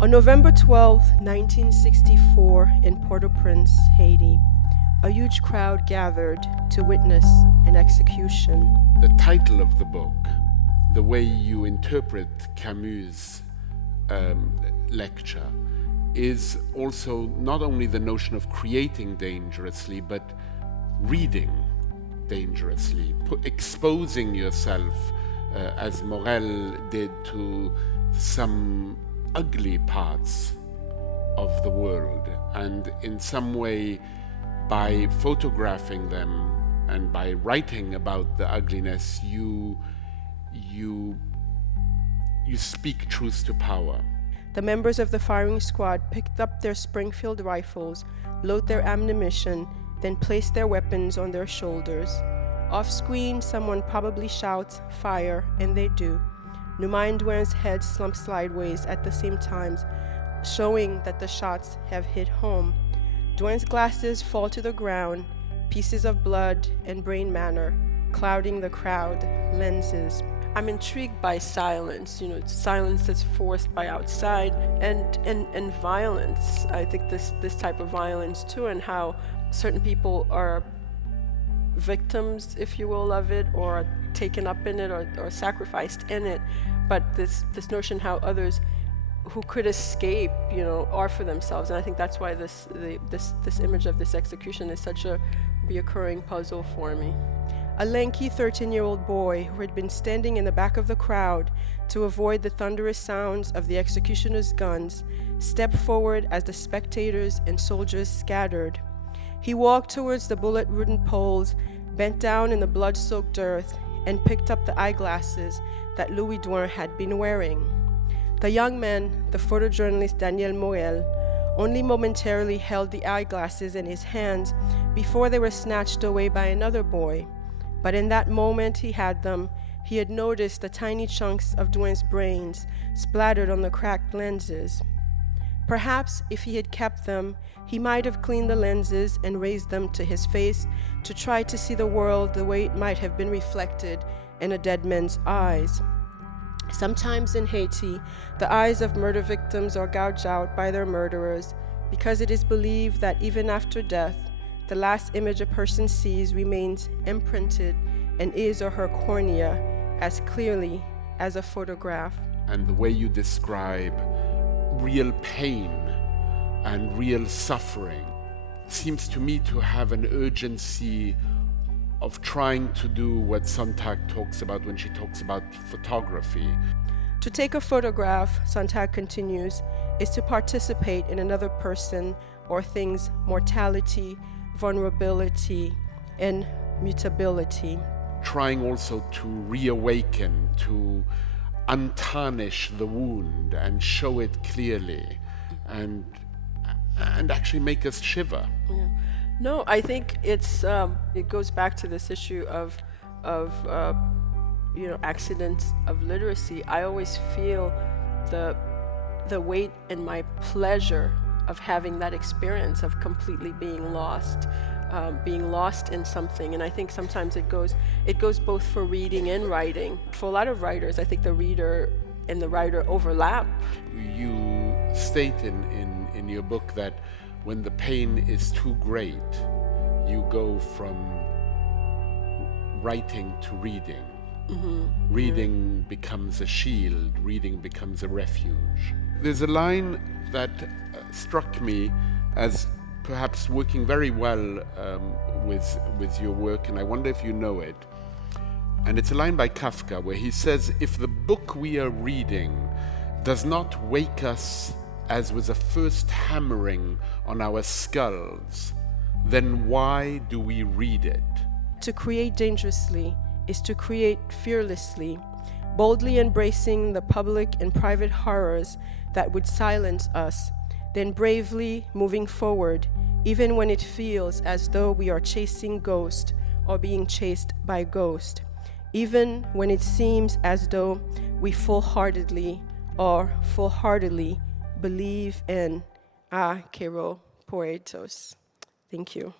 On November 12, 1964, in Port-au-Prince, Haiti, a huge crowd gathered to witness an execution. The title of the book, the way you interpret Camus' lecture, is also not only the notion of creating dangerously, but reading dangerously, exposing yourself, as Moret did, to some ugly parts of the world, and in some way, by photographing them and by writing about the ugliness, you speak truth to power. The members of the firing squad picked up their Springfield rifles, load their ammunition, then placed their weapons on their shoulders. Off-screen, someone probably shouts, "Fire," and they do. Numain Douin's head slumps sideways at the same time, showing that the shots have hit home. Douin's glasses fall to the ground, pieces of blood and brain matter clouding the crowd lenses. I'm intrigued by silence, silence that's forced by outside, and violence. I think this type of violence too, and how certain people are victims, if you will, of it, or taken up in it, or sacrificed in it. But this notion how others who could escape, are for themselves, and I think that's why this image of this execution is such a reoccurring puzzle for me. A lanky 13-year-old boy who had been standing in the back of the crowd to avoid the thunderous sounds of the executioner's guns stepped forward as the spectators and soldiers scattered. He walked towards the bullet-ridden poles, bent down in the blood-soaked earth, and picked up the eyeglasses that Louis Douin had been wearing. The young man, the photojournalist Daniel Morel, only momentarily held the eyeglasses in his hands before they were snatched away by another boy. But in that moment he had them, he had noticed the tiny chunks of Douin's brains splattered on the cracked lenses. Perhaps if he had kept them, he might have cleaned the lenses and raised them to his face to try to see the world the way it might have been reflected in a dead man's eyes. Sometimes in Haiti, the eyes of murder victims are gouged out by their murderers because it is believed that even after death, the last image a person sees remains imprinted in his or her cornea as clearly as a photograph. And the way you describe real pain and real suffering seems to me to have an urgency of trying to do what Sontag talks about when she talks about photography. To take a photograph, Sontag continues, is to participate in another person or thing's mortality, vulnerability, and mutability. Trying also to reawaken, to untarnish the wound and show it clearly, and actually make us shiver. Yeah. No, I think it goes back to this issue of accidents of literacy. I always feel the weight and my pleasure of having that experience of completely being lost in something. And I think sometimes it goes both for reading and writing. For a lot of writers, I think the reader and the writer overlap. You state in your book that when the pain is too great, you go from writing to reading. Mm-hmm. Reading becomes a shield, reading becomes a refuge. There's a line that struck me as perhaps working very well with your work, and I wonder if you know it. And it's a line by Kafka where he says, "If the book we are reading does not wake us as with a first hammering on our skulls, then why do we read it?" To create dangerously is to create fearlessly, boldly embracing the public and private horrors that would silence us, then bravely moving forward, even when it feels as though we are chasing ghosts or being chased by ghosts, even when it seems as though we full-heartedly believe in a kero poetos. Thank you.